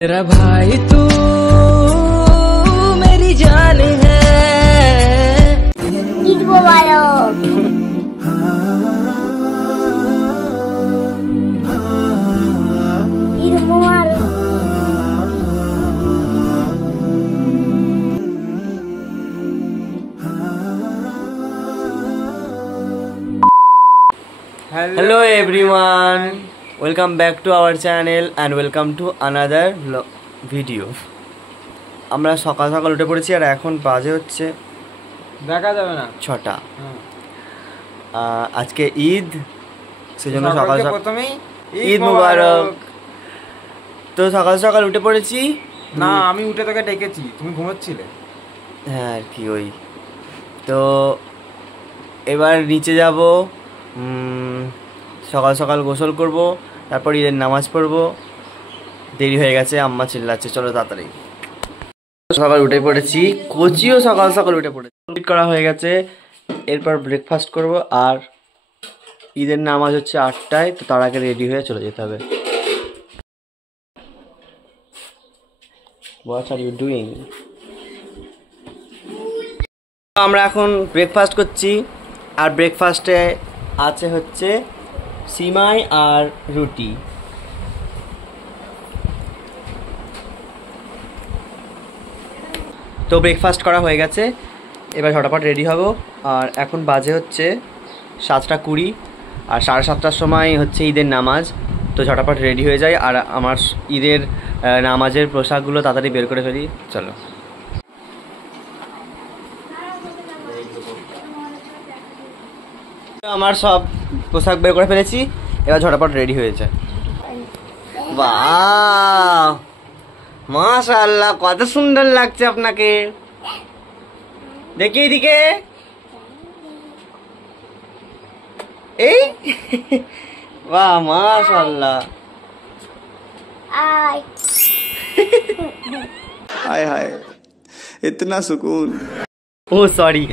तेरा भाई तू मेरी जान है। ईद मुबारक। ईद मुबारक। Hello everyone, welcome back to our channel and welcome to another video. আমরা সকাল সকাল উঠে পড়েছি আর এখন বাজে হচ্ছে দেখা যাবে না 6টা। আজকে ঈদ, সেজন্য সকাল সকাল প্রথমেই ঈদ মুবারক। তো সকাল সকাল উঠে পড়েছি। না, আমি উঠে তোকে ডেকেছি, তুমি ঘুমোচ্ছিলে। হ্যাঁ আর কি, ওই তো এবার নিচে যাব, সকাল সকাল গোসল করব, তারপর ঈদের নামাজ পড়বো। দেরি হয়ে গেছে, আম্মা চিল্লাচ্ছে চলো তাড়াতাড়ি। সকাল উঠে পড়েছি, কোচিও সকাল সকাল উঠে পড়েছি, কমপ্লিট করা হয়ে গেছে। এরপর ব্রেকফাস্ট করব আর ঈদের নামাজ হচ্ছে 8টায়, তো তার আগে রেডি হয়ে চলে যেতে হবে। What are you doing? আমরা এখন ব্রেকফাস্ট করছি আর ব্রেকফাস্টে আছে হচ্ছে সিমাই আর রুটি। তো ব্রেকফাস্ট করা হয়ে গেছে, এবার ঝটাপট রেডি হব। আর এখন বাজে হচ্ছে 7:20 আর 7:30টার সময় হচ্ছে ঈদের নামাজ। তো ঝটাপট রেডি হয়ে যায় আর আমার ঈদের নামাজের পোশাকগুলো তাড়াতাড়ি বের করে ফেলি। চলো, আমার সব পোশাক বের করে ফেলেছি, এবার ঝটাপট রেডি হয়ে যায়। বাহ, মাশাআল্লাহ, কত সুন্দর লাগছে আপনাকে। দেখি এদিকে, এই বাহ মাশাআল্লাহ। हाय हाय इतना सुकून। ও সরি,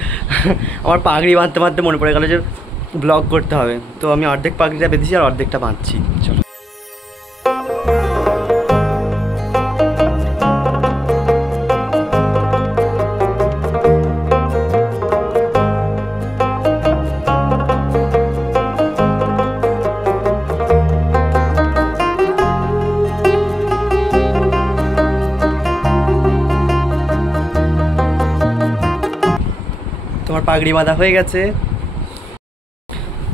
আমার পাগড়ি বাঁধতে বাঁধতে মনে পড়ে গেল যে ব্লগ করতে হবে, তো আমি অর্ধেক পাগড়িটা বেঁধেছি আর অর্ধেকটা বাঁধছি। চলো, তোমার পাগড়ি বাঁধা হয়ে গেছে।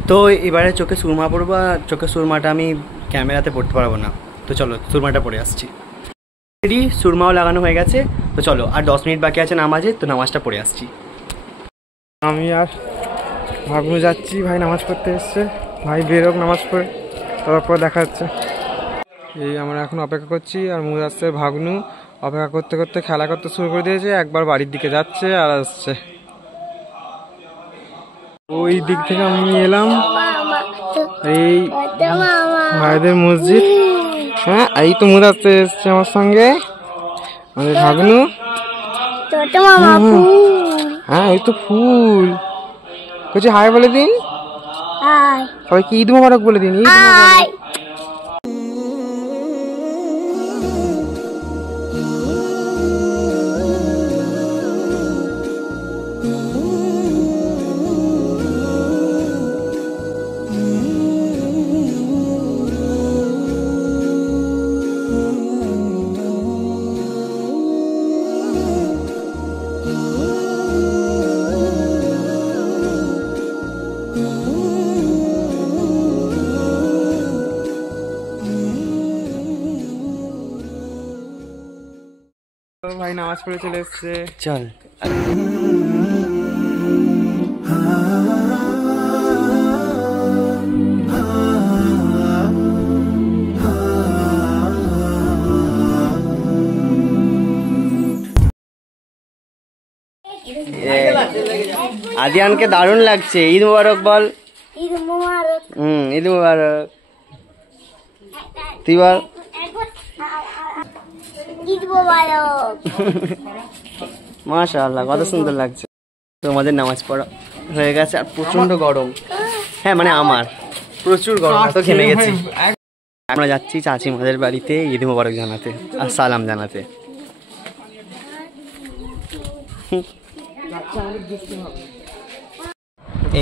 তো এবারে চোখে সুরমা পরবো, আর চোখের সুরমাটা আমি ক্যামেরাতে পড়তে পারবো না, তো চলো সুরমাটা পরে আসছি। রেডি, সুরমাও লাগানো হয়ে গেছে। তো চলো, আর 10 মিনিট বাকি আছে নামাজে, তো নামাজটা পড়ে আসছি। আমি আর ভাগ্নু যাচ্ছি, ভাই নামাজ পড়তে এসছে। ভাই বেরোক নামাজ পড়ে, তারপর দেখা যাচ্ছে। এই আমরা এখন অপেক্ষা করছি আর মুজ আসছে। ভাগ্নু অপেক্ষা করতে করতে খেলা করতে শুরু করে দিয়েছে, একবার বাড়ির দিকে যাচ্ছে আর আসছে। ওই দিক থেকে আমি এলাম, এই ভাইদের মসজিদ। হ্যাঁ, এই তো মুদ আসতে এসছে আমার সঙ্গে, আমাদের ভাগ্নু। হ্যাঁ, ওই তো ফুল বলছি হাই বলে দিন সবাইকে, ঈদ মোবারক বলে দিন। ঈদ মোবারক। ভাই নামাজ পড়ে চলে এসছে, চল। আদিয়ানকে দারুণ লাগছে। ঈদ মুবারক বল। ঈদ মুবারক। ঈদ মুবারক। তুই বল। ঈদ মুবারক। মাশাআল্লাহ, কত সুন্দর লাগছে। তোমাদের নামাজ পড়া হয়ে গেছে আর প্রচন্ড গরম। হ্যাঁ মানে আমার প্রচুর গরম, তো ঘেমে গেছি। আমরা যাচ্ছি চাচিমাদের বাড়িতে ঈদ মোবারক জানাতে আর সালাম জানাতে।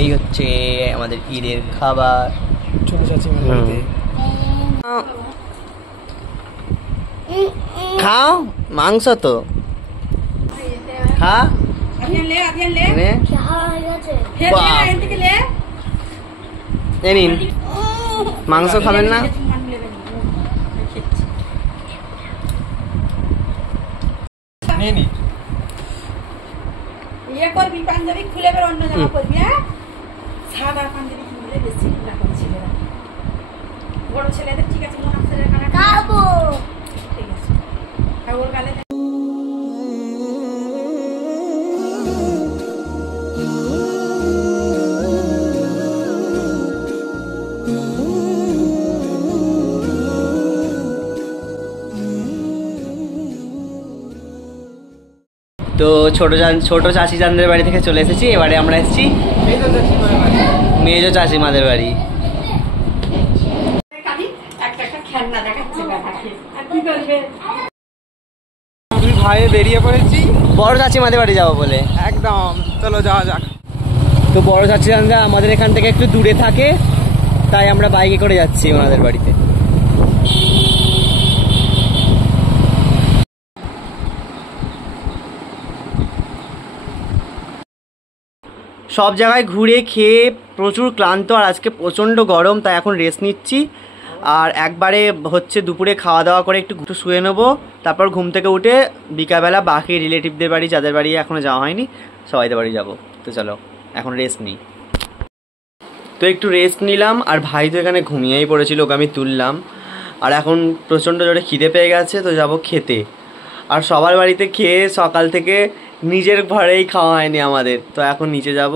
এই হচ্ছে আমাদের ঈদের খাবার। ছোট চাচিমার বাড়িতে খাও মাংস তো খা নে। বাহ। এই নিন, মাংস খাবেন না? নিয়ে নি। ইয়ে করবি পাঞ্জাবি খুলে বের অন্য জামা পরবি। হ্যাঁ, সাদা পাঞ্জাবি কিনলে বেশি লাগবে ছেলেরা। বড় ছেলেদের ঠিক আছে, মোটা ছেলেদের কানা খাবো। ঠিক আছে। আর ওর গালে তো ছোট চাচি জানদের বাড়ি থেকে চলে এসেছি। এবারে আমরা এসেছি মেজো চাচিমাদের বাড়ি। কালি একটা একটা খেলনা দেখাচ্ছে বাবাকে। আর কি করবে? আমি ভাই বেরিয়ে পড়েছি বড় চাচিমাদের বাড়ি যাবো বলে। একদম, চলো যাওয়া যাক। তো বড় চাচি জানরা আমাদের এখান থেকে একটু দূরে থাকে, তাই আমরা বাইকে করে যাচ্ছি ওনাদের বাড়িতে। সব জায়গায় ঘুরে খেয়ে প্রচুর ক্লান্ত, আর আজকে প্রচণ্ড গরম, তাই এখন রেস্ট নিচ্ছি। আর একবারে হচ্ছে দুপুরে খাওয়া দাওয়া করে একটু শুয়ে নেবো, তারপর ঘুম থেকে উঠে বিকালবেলা বাকি রিলেটিভদের বাড়ি, যাদের বাড়ি এখনও যাওয়া হয়নি, সবাইদের বাড়ি যাব। তো চলো এখন রেস্ট নিই। তো একটু রেস্ট নিলাম, আর ভাই তো এখানে ঘুমিয়েই পড়েছিল, ওকে আমি তুললাম। আর এখন প্রচণ্ড জোরে খিদে পেয়ে গেছে, তো যাব খেতে। আর সবার বাড়িতে খেয়ে সকাল থেকে নিজের ঘরেই খাওয়া হয়নি আমাদের, তো এখন নিচে যাব,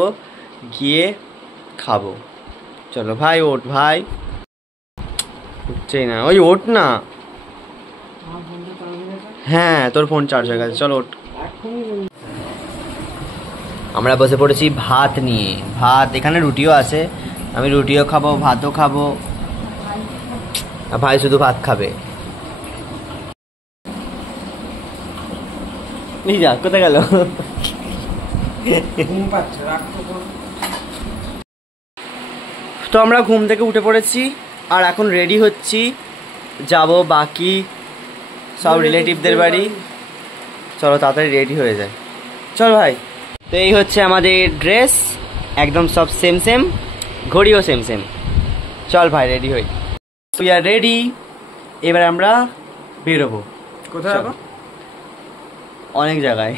গিয়ে খাবো। চলো ভাই ওঠ, ভাই উঠছেই না, ওই ওঠ না। হ্যাঁ তোর ফোন চার্জ হয়ে গেছে, চলো ওঠ। আমরা বসে পড়েছি ভাত নিয়ে। ভাত, এখানে রুটিও আছে, আমি রুটিও খাবো, ভাতও খাবো, আর ভাই শুধু ভাত খাবে। যা কোথায় গেল? তো আমরা ঘুম থেকে উঠে পড়েছি, আর এখন রেডি হচ্ছি, যাব বাকি সব রিলেটিভদের বাড়ি। চলো তাড়াতাড়ি রেডি হয়ে যায়, চল ভাই। তো এই হচ্ছে আমাদের ড্রেস, একদম সব সেম সেম, ঘড়িও সেম সেম। চল ভাই রেডি হই। উই আর রেডি, এবার আমরা বেরোবো। কোথায় যাবো? অনেক জায়গায়,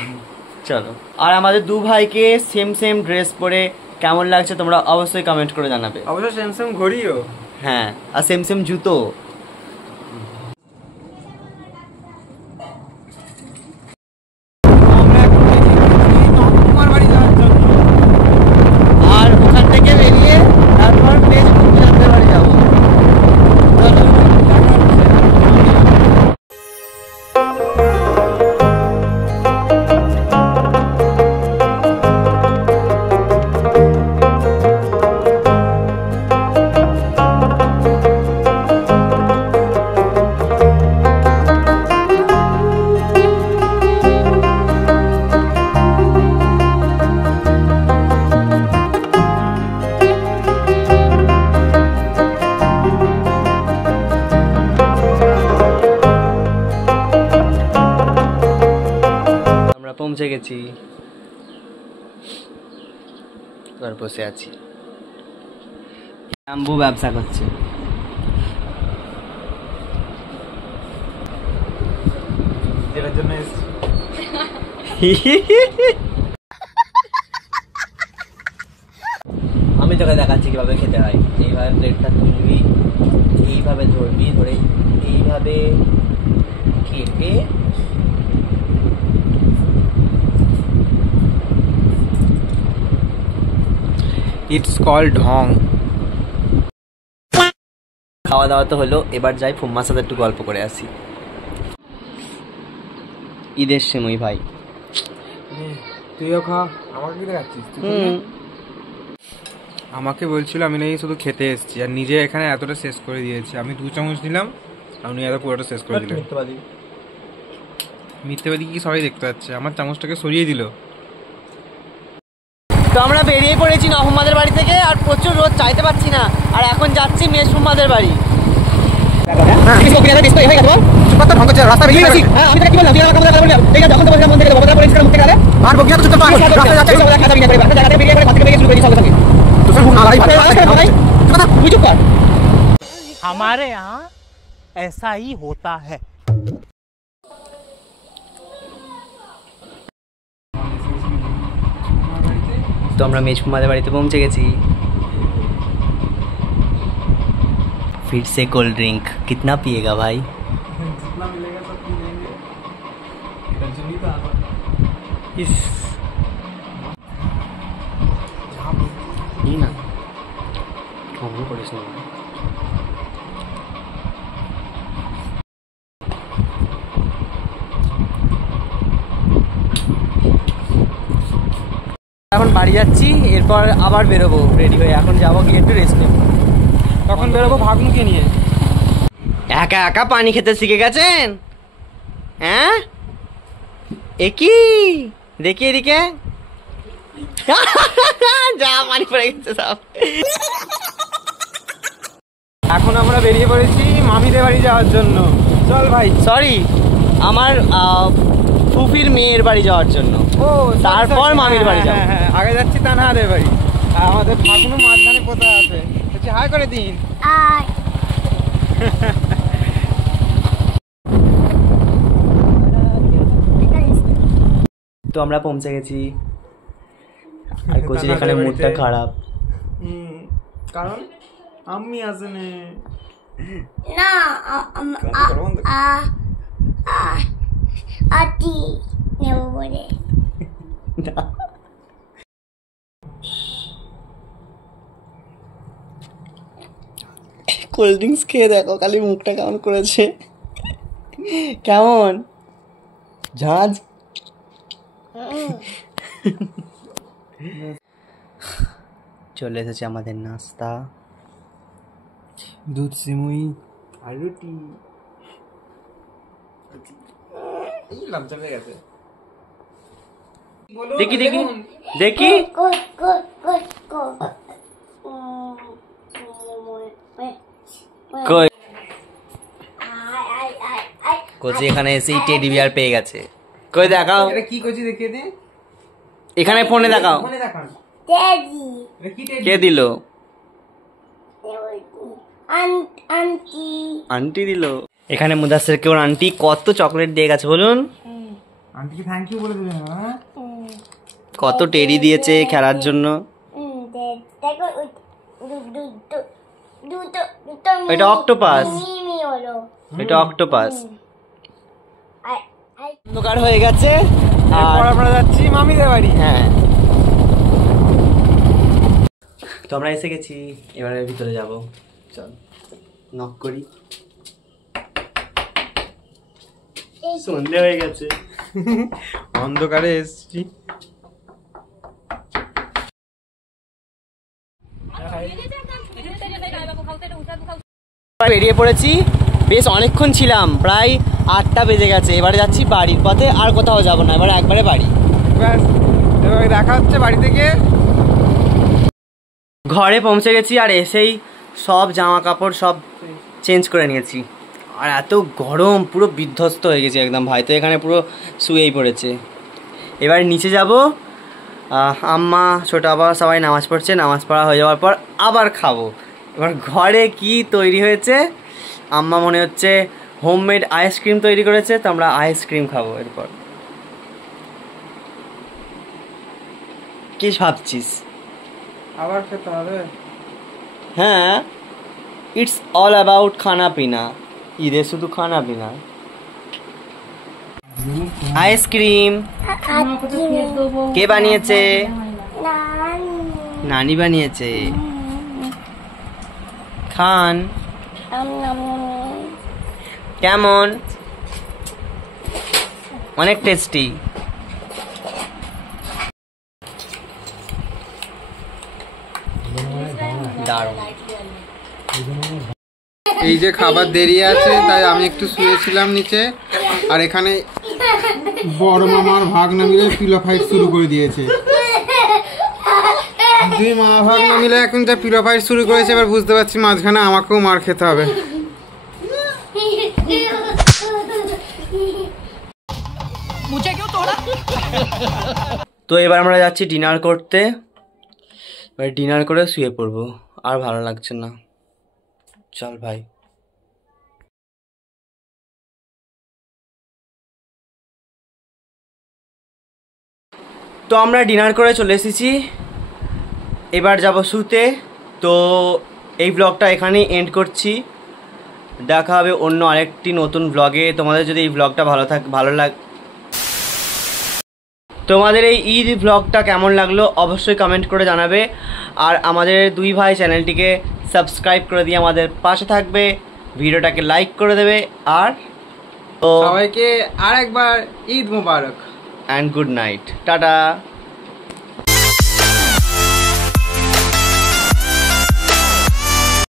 চলো। আর আমাদের দু ভাইকে সেম সেম ড্রেস পরে কেমন লাগছে তোমরা অবশ্যই কমেন্ট করে জানাবে। অবশ্য সেম সেম ঘড়িও। হ্যাঁ, আর সেম সেম জুতো। আর ওখান থেকে বেরিয়ে তারপর বেশ জানতে বাড়ি যাবো। পৌঁছে গেছি, এবার বসে আছি। ব্যাম্বু ব্যবসা করছে। যেটার জন্য আমি তোকে দেখাচ্ছি কিভাবে খেতে হয়। এইভাবে প্লেটটা তুলবি, এইভাবে ধরবি, ধরে এইভাবে কেটে ইটস কল ঢং। খাওয়া দাওয়া তো হলো, এবার যাই ফুম্মার সাথে একটু গল্প করে আসি। ঈদের সময় ভাই, তুইও খা, আমাকে কি দেখাচ্ছিস? আমাকে বলছিল আমি নাকি শুধু খেতে এসেছি, আর নিজে এখানে এতটা শেষ করে দিয়েছি। আমি 2 চামচ নিলাম, আপনি এত পুরোটা শেষ করে দিলেন। মিথ্যেবাদী কি সবাই দেখতে পাচ্ছে, আমার চামচটাকে সরিয়ে দিল। তো আমরা বেরিয়ে পড়েছি নফুমাদের বাড়ি থেকে, আর প্রচুর রোদ চাইতে পারছি না, আর এখন যাচ্ছি মেসুমাদের বাড়ি। हमारे यहाँ ऐसा ही होता है। তো আমরা মেসুমাদের বাড়িতে পৌঁছে গেছি। फिर से कोल्ड ड्रिंक कितना पिएगा भाई? जितना मिलेगा सब पी लेंगे, टेंशन नहीं था। नहीं ना हम पड़े सुन এখন বাড়ি যাচ্ছি, এরপর আবার বেরোবো রেডি হয়ে। এখন যাবো গিয়ে একটু রেস্ট নেব, তখন বেরোবো ভাগ্নুকে নিয়ে। একা একা পানি খেতে শিখে গেছেন? হ্যাঁ একই দেখি এদিকে যা পানি পড়ে গেছে সব। এখন আমরা বেরিয়ে পড়েছি মামিদের বাড়ি যাওয়ার জন্য। চল ভাই। সরি, আমার ফুফির মেয়ের বাড়ি যাওয়ার জন্য। ও তারপর মামির বাড়ি যাবো। হ্যাঁ, আগে যাচ্ছি তানহাদের বাড়ি, আর আমাদের ভাগ্নু মাঝখানে কোথায় আছে। হাই করে দিন। আয় তো আমরা পৌঁছে গেছি, আর কোচির এখানে মুডটা খারাপ। কারণ আমি আসেনি। না আটি নেব বলে। কোল্ড ড্রিঙ্কস খেয়ে দেখো, খালি মুখটা কেমন করেছে, কেমন ঝাঁজ। চলে এসেছে আমাদের নাস্তা, দুধ সিমুই আর রুটি। দেখি দেখি দেখি কই কোচি এখানে এসেই টেডি বিয়ার পেয়ে গেছে। কই দেখাও, এটা কি করছি দেখিয়ে দে। এখানে ফোনে দেখাও। ফোনে দেখান। টেডি এটা কি টেডি? কে দিল? আন্টি আন্টি দিল। এখানে মুদাসসিরকে ওর আন্টি কত চকলেট দিয়ে গেছে বলুন। আন্টিকে থ্যাংক ইউ বলে দেবেন। হ্যাঁ, কত টেডি দিয়েছে খেলার জন্য। দেখো এটা অক্টোপাস, মিমি হলো। এটা অক্টোপাস। অন্ধকার হয়ে গেছে, এরপর আমরা যাচ্ছি মামিদের বাড়ি। হ্যাঁ তো আমরা এসে গেছি, এবারে ভিতরে যাব। চল নক করি। সন্ধ্যে হয়ে গেছে, অন্ধকারে এসছি। বেরিয়ে পড়েছি, বেশ অনেকক্ষণ ছিলাম, প্রায় 8টা বেজে গেছে। এবারে যাচ্ছি বাড়ির পথে, আর কোথাও যাব না, এবারে একবারে বাড়ি। ব্যাস, এবার দেখা হচ্ছে বাড়ি থেকে। ঘরে পৌঁছে গেছি, আর এসেই সব জামা কাপড় সব চেঞ্জ করে নিয়েছি, আর এত গরম পুরো বিধ্বস্ত হয়ে গেছে একদম। ভাই তো এখানে পুরো শুয়েই পড়েছে। এবার নিচে যাব, আম্মা ছোটো আবার সবাই নামাজ পড়ছে, নামাজ পড়া হয়ে যাওয়ার পর আবার খাবো। এবার ঘরে কি তৈরি হয়েছে, আম্মা মনে হচ্ছে হোমমেড আইসক্রিম তৈরি করেছে, তো আমরা আইসক্রিম খাবো। এরপর কি ভাবছিস? আবার খেতে হবে। হ্যাঁ, ইটস অল অ্যাবাউট খানা পিনা, ঈদে শুধু খানা পিনা। আইসক্রিম কে বানিয়েছে? নানি বানিয়েছে। খান। কেমন? অনেক টেস্টি। এই যে খাবার দেরি আছে তাই আমি একটু শুয়েছিলাম নিচে, আর এখানে বড় মামার ভাগনা মিলে পিলো ফাইট শুরু করে দিয়েছে। দুই মামা ভাগনা মিলে এখন যা পিলো ফাইট শুরু করেছে, এবার বুঝতে পারছি মাঝখানে আমাকেও মার খেতে হবে। তো এবার আমরা যাচ্ছি ডিনার করতে, এবার ডিনার করে শুয়ে পড়বো, আর ভালো লাগছে না। চল ভাই। তো আমরা ডিনার করে চলে এসেছি, এবার যাব শুতে। তো এই ব্লগটা এখানেই এন্ড করছি, দেখা হবে অন্য আরেকটি নতুন ব্লগে। তোমাদের যদি এই ব্লগটা তোমাদের এই ঈদ ব্লগটা কেমন লাগলো অবশ্যই কমেন্ট করে জানাবে, আর আমাদের দুই ভাই চ্যানেলটিকে সাবস্ক্রাইব করে দিয়ে আমাদের পাশে থাকবে, ভিডিওটাকে লাইক করে দেবে, আর সবাইকে আরেকবার ঈদ মোবারক অ্যান্ড গুড নাইট, টাটা।